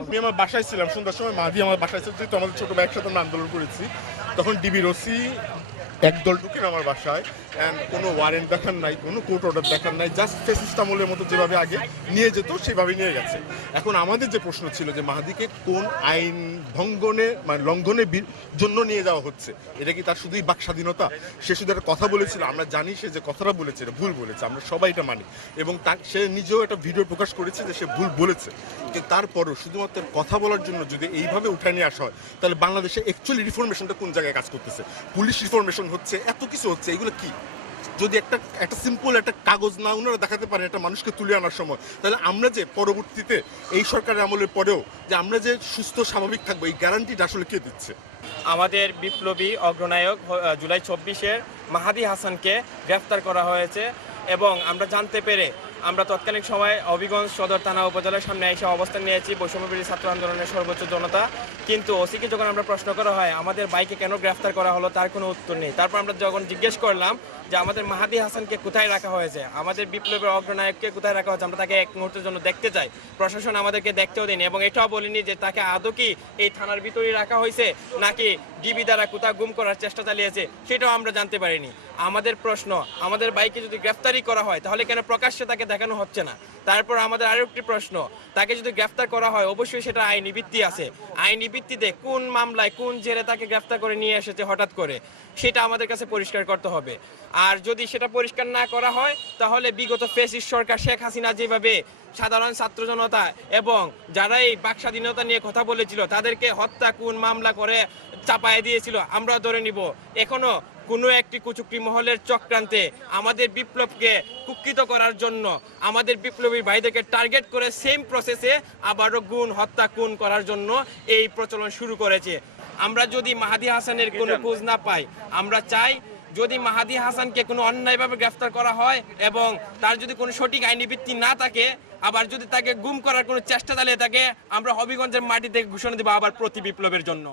আমি আমার বাসায় ছিলাম সন্ধ্যার সময়, মাঝি আমার বাসায় ছিল, তো আমাদের ছোট ভাই একসাথে আমরা আন্দোলন করেছি। তখন ডিবির ওসি একদল ঢুকেন আমার বাসায়, কোনো ওয়ারেন্ট দেখার নাই, কোনো কোর্ট অর্ডার দেখার নাই, জাস্ট ফেসিস্ট আমলের মতো যেভাবে আগে নিয়ে যেত সেভাবে নিয়ে গেছে। এখন আমাদের যে প্রশ্ন ছিল যে মাহাদিকে কোন আইন ভঙ্গনে মানে লঙ্ঘনের জন্য নিয়ে যাওয়া হচ্ছে, এটা কি তার শুধুই বাক স্বাধীনতা? সে শুধু একটা কথা বলেছিল, আমরা জানি সে যে কথাটা বলেছে এটা ভুল বলেছে, আমরা সবাই এটা মানি, এবং সে নিজেও একটা ভিডিও প্রকাশ করেছে যে সে ভুল বলেছে। কিন্তু তারপরও শুধুমাত্র কথা বলার জন্য যদি এইভাবে উঠায় নিয়ে আসা হয়, তাহলে বাংলাদেশে অ্যাকচুয়ালি রিফরমেশনটা কোন জায়গায় কাজ করতেছে? পুলিশ রিফরমেশন হচ্ছে, এত কিছু হচ্ছে, এগুলো কি? যদি একটা সিম্পল একটা কাগজ না ওনারা দেখাতে পারেন একটা মানুষকে তুলে আনার সময়, তাহলে আমরা যে পরবর্তীতে এই সরকারের আমলের পরেও যে আমরা যে সুস্থ স্বাভাবিক থাকবো, এই গ্যারান্টিটা আসলে কে দিচ্ছে? আমাদের বিপ্লবী অগ্রনায়ক জুলাই 24-এর মাহাদি হাসানকে গ্রেফতার করা হয়েছে, এবং আমরা জানতে পেরে আমরা তৎকালীন সময় হবিগঞ্জ সদর থানা উপজেলার সামনে এসে অবস্থান নিয়েছি বৈষম্যবিরোধী ছাত্র আন্দোলনের সর্বোচ্চ জনতা। কিন্তু ওসিকে যখন আমরা প্রশ্ন করা হয় আমাদের বাইকে কেন গ্রেফতার করা হলো, তার কোনো উত্তর নেই। তারপর আমরা যখন জিজ্ঞেস করলাম যে আমাদের মাহাদি হাসানকে কোথায় রাখা হয়েছে, আমাদের বিপ্লবের অগ্রনায়ককে কোথায় রাখা হয়েছে, আমরা তাকে এক মুহূর্তের জন্য দেখতে চাই, প্রশাসন আমাদেরকে দেখতেও দেয়নি, এবং এটাও বলিনি যে তাকে আদৌ কি এই থানার ভিতরেই রাখা হয়েছে নাকি ডিবি দ্বারা কোথাও গুম করার চেষ্টা চালিয়েছে, সেটাও আমরা জানতে পারিনি। আমাদের প্রশ্ন, আমাদের বাইকে যদি গ্রেফতারি করা হয় তাহলে কেন প্রকাশ্যে তাকে দেখানো হচ্ছে না? তারপর আমাদের আরো একটি প্রশ্ন, তাকে যদি গ্রেফতার করা হয় অবশ্যই সেটা আইনি ভিত্তি আছে, আইনি ভিত্তিতে কোন মামলায় কোন জেলে তাকে গ্রেফতার করে নিয়ে এসেছে হঠাৎ করে, সেটা আমাদের কাছে পরিষ্কার করতে হবে। আর যদি সেটা পরিষ্কার না করা হয় তাহলে বিগত ফ্যাসিস্ট সরকার শেখ হাসিনা যেভাবে সাধারণ ছাত্র জনতা এবং যারা এই বাক স্বাধীনতা নিয়ে কথা বলেছিল তাদেরকে হত্যা খুন মামলা করে চাপায় দিয়েছিল, আমরা ধরে নিব এখনো কোনো একটি কুচুকরি মহলের চক্রান্তে আমাদের বিপ্লবকে কুক্ষিত করার জন্য আমাদের বিপ্লবী ভাইদেরকে টার্গেট করে সেম প্রসেসে আবারও গুণ হত্যা খুন করার জন্য এই প্রচলন শুরু করেছে। আমরা যদি মাহাদি হাসানের কোনো খোঁজ না পাই, আমরা চাই যদি মাহাদি হাসানকে কোনো অন্যায়ভাবে গ্রেফতার করা হয় এবং তার যদি কোনো সঠিক আইনি ভিত্তি না থাকে, আবার যদি তাকে গুম করার কোনো চেষ্টা চালিয়ে থাকে, আমরা হবিগঞ্জের মাটি থেকে ঘোষণা দেব আবার প্রতি বিপ্লবের জন্য।